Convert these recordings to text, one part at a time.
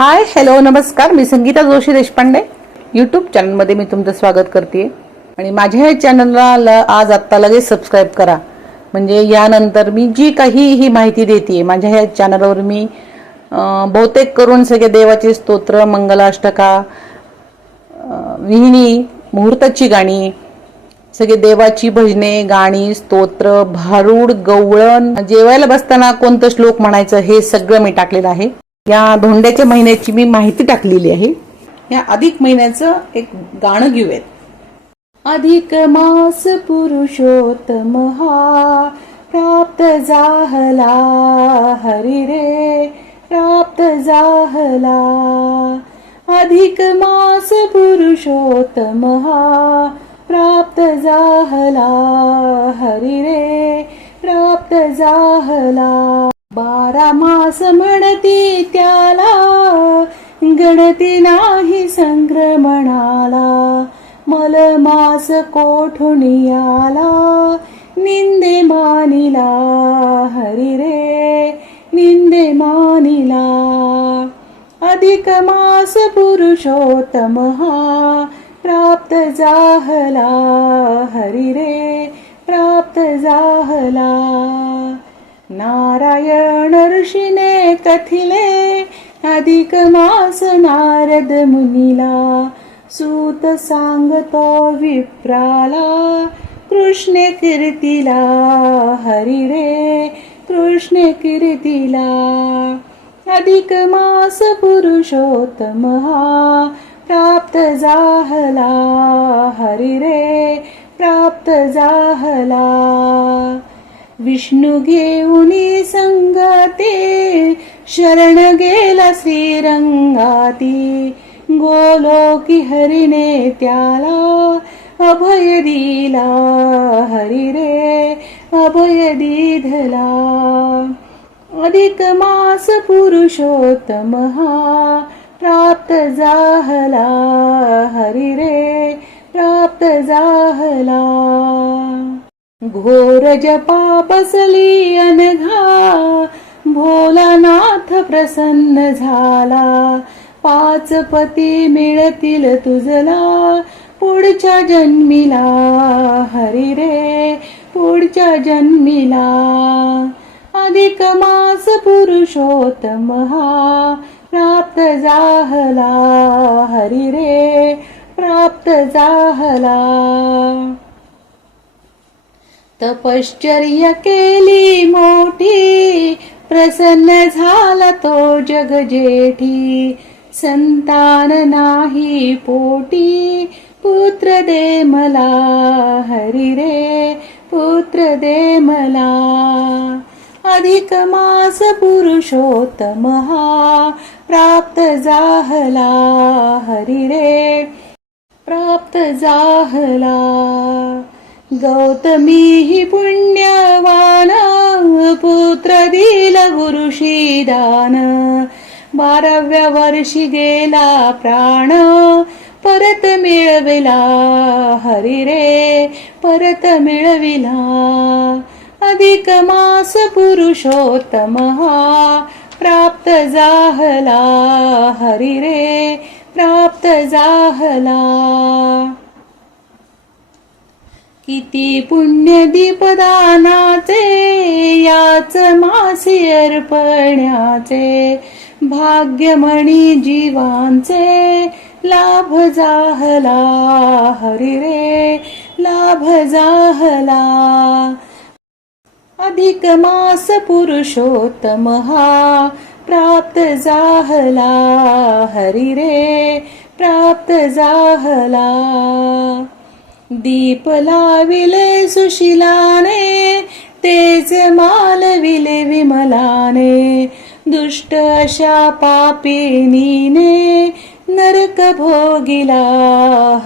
Hi hello नमस्कार, मी Sangeeta Joshi Deshpande YouTube चॅनलमध्ये मी तुमचं स्वागत करते. आणि माझ्या या चॅनलला आज आत्ता लगेच सबस्क्राईब करा, म्हणजे यानंतर मी जी काही ही माहिती देते माझ्या ह्या चॅनलवर मी बहुतेक करून सगळे देवाचे स्तोत्र, मंगलाष्टका, विहिणी, मुहूर्ताची गाणी, सगळे देवाची भजने, गाणी, स्तोत्र, भारूड, गवळण, जेवायला बसताना कोणतं श्लोक म्हणायचं हे सगळं मी टाकलेलं आहे. या धोंड्याच्या महिन्याची मी माहिती टाकलेली आहे. या अधिक महिन्याचं एक गाणं घेऊयात. अधिक मास पुरुषोत्तम हा, प्राप्त जाहला हरी रे, प्राप्त जाहला. अधिक मास पुरुषोत्तम हा, प्राप्त जाहला हरी रे, प्राप्त जाहला. 12 मास म्हणती त्याला, गणती नाही संक्रमणाला. मल मास कोठून आला, निंदे मानिला हरी रे, निंदे मानिला. अधिक मास पुरुषोत्तम हा, प्राप्त जाहला हरी रे, प्राप्त जाहला. नारायण ऋषीने कथिले, अधिक मास नारद मुनीला. सूत सांगतो विप्राला, कृष्ण कीर्तीला हरी रे, कृष्ण कीर्तीला. अधिक मास पुरुषोत्तम हा, प्राप्त जाहला हरी रे, प्राप्त जाहला. विष्णू घेऊनी संगते, शरण गेला श्रीरंगाती. गोलोकी हरीने त्याला, अभय दिला हरी रे, अभय दिधला. अधिक मास पुरुषोत्तम हा, प्राप्त जाहला हरी रे, प्राप्त जाहला. घोर जपा बसली अनघा, भोलानाथ प्रसन्न झाला. 5 पती मिळतील तुझला, पुढच्या जन्मीला हरी रे, पुढच्या जन्मीला. अधिक मास पुरुषोत्तम हा, प्राप्त जाहला हरी रे, प्राप्त जाहला. तपश्चर्या केली मोठी, प्रसन्न झाला तो जग जेठी. संतान नाही पोटी, पुत्र दे मला हरी रे, पुत्र दे मला. अधिक मास पुरुषोत्तम हा, प्राप्त जाहला हरी रे, प्राप्त जाहला. गौतमी ही पुण्यवान, पुत्र दिला गुरुशी दान. 12व्या वर्षी गेला प्राण, परत मिळविला हरी रे, परत मिळविला. अधिक मास पुरुषोत्तम हा, प्राप्त जाहला हरी रे, प्राप्त जाहला. किती पुण्य दीपदानाचे, याच मासी अर्पण्याचे. भाग्यमणी जीवांचे, लाभ जाहला हरी रे, लाभ जाहला. अधिक मास पुरुषोत्तम हा, प्राप्त जाहला हरी रे, प्राप्त जाहला. दीप लाविले सुशिलाने, तेज मालविले विमलाने. दुष्ट अशा पापिनीने, नरक भोगिला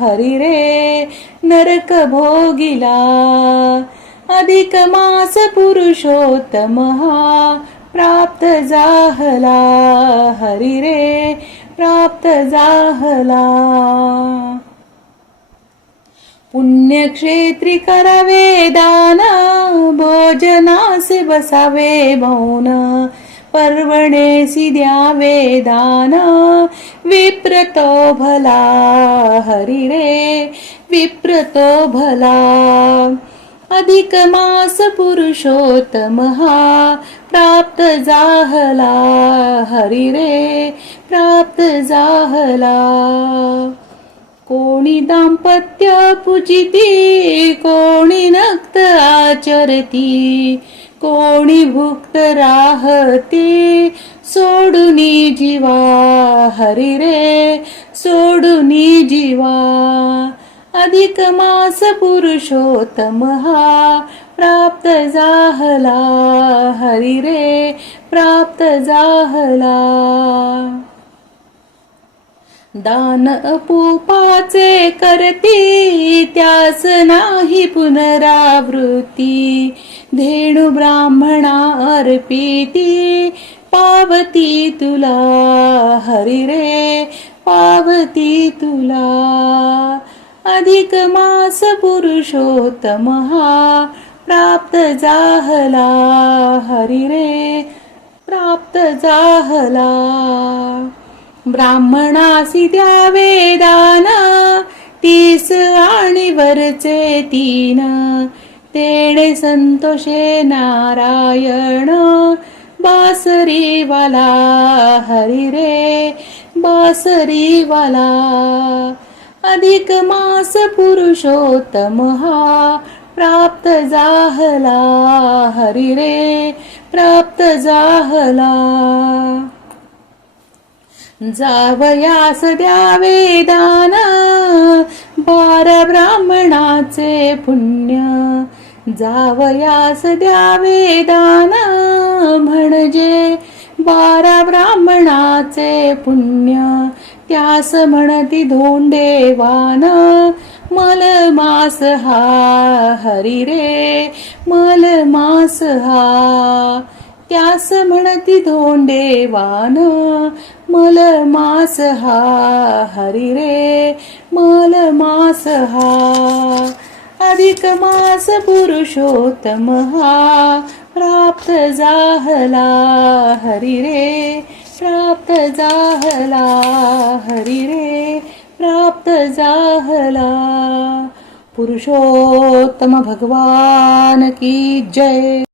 हरी रे, नरक भोगिला. अधिक मास पुरुषोत्तम हा, प्राप्त जाहला हरी रे, प्राप्त जाहला. पुण्यक्षेत्री करावे दान, भोजनासे बसावे मौन. पर्वणेसी द्यावे दान विप्रतो भला हरी रे विप्रतो भला अधिक मास पुरुषोत्तम हा प्राप्त जाहला हरी रे प्राप्त जाहला कोणी दाम्पत्य पूजिती कोणी नक्त आचरती कोणी भुक्त राहते सोडुनी जीवा हरी रे सोडुनी जीवा अधिक मास पुरुषोत्तम हा प्राप्त जाहला हरी रे प्राप्त जाहला दान अपूपाचे करती त्यास नाही पुनरावृत्ती धेणु ब्राह्मणा अर्पिती पावती तुला हरी रे पावती तुला अधिक मास पुरुषोत्तम हा प्राप्त जाहला हरी रे प्राप्त जाहला ब्राह्मणासी द्यावे दान 30 आणि वरचे 3 तेणे संतोषे नारायण बासरी वाला हरी रे बासरी वाला अधिक मास पुरुषोत्तम हा प्राप्त जाहला हरी रे प्राप्त जाहला जावयास द्यावे दान 12 ब्राह्मणाचे पुण्य जावयास द्यावे दान म्हणजे 12 ब्राह्मणाचे पुण्य त्यास म्हणती धोंडेवान मल मास हा हरी रे मल मास हा त्यास म्हणती धोंडेवान मल मास हा हरी रे मल मास हा अधिक मास पुरुषोत्तम हा प्राप्त जाहला हरी रे प्राप्त जाहला हरी रे प्राप्त जाहला पुरुषोत्तम भगवान की जय।